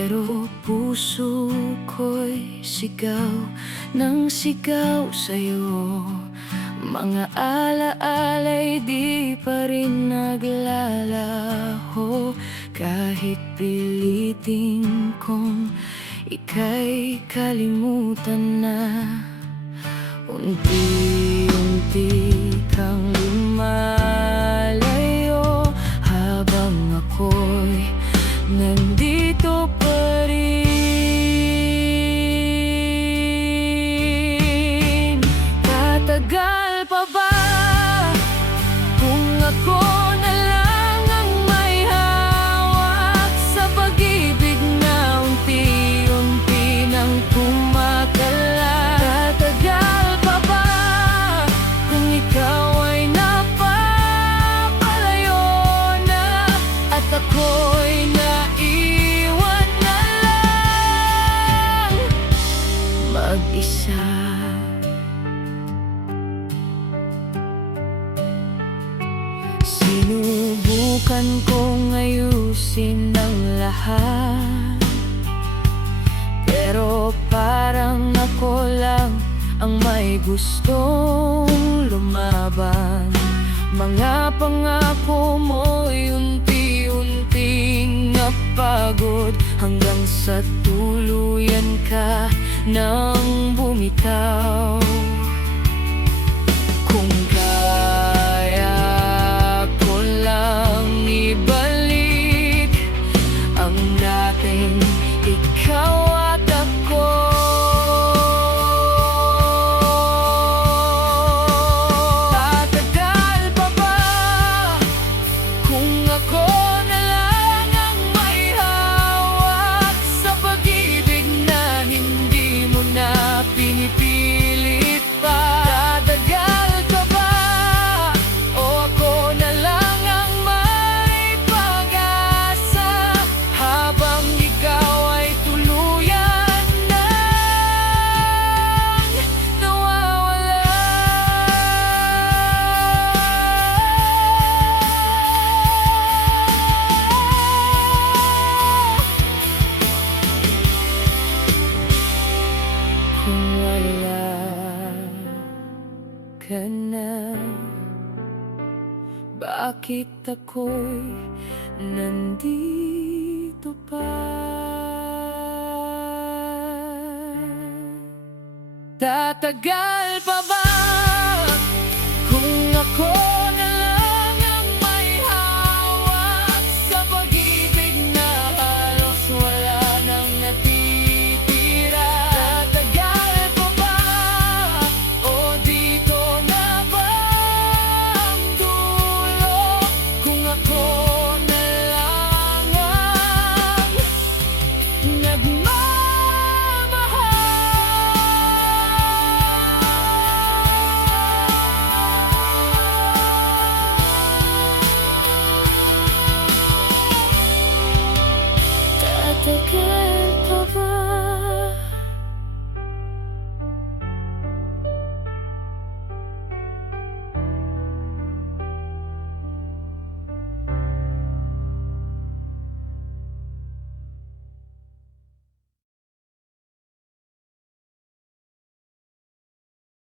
Pero puso ko'y sigaw ng sigaw sa'yo. Mga alaala'y di pa rin naglalaho, kahit pilitin kong ika'y kalimutan na. Unti-unti kang lumalayo, habang ako'y nandito pa rin. Tatagal pa ba kung ako na lang ang may hawak sa pag-ibig na unti-unti nang kumakalat? Tatagal pa ba kung ikaw ay napapalayo na at ako'y naiwan na lang mag-isa? Sinubukan kong ayusin ang lahat, pero parang ako lang ang may gustong lumaban. Mga pangako mo'y unti-unting napagod, hanggang sa tuluyan ka nang bumitaw. Kung kaya ko lang ibalik ang dating ikaw at ako, tatagal pa ba kung ako na lang ang may hawak sa pag-ibig na hindi mo na pinipilit pa? Tatagal ka ba o ako na lang ang may pag-asa, habang ikaw ay tuluyan nang nawawala? Kung wala ka na, bakit ako'y nandito pa? Tatagal pa ba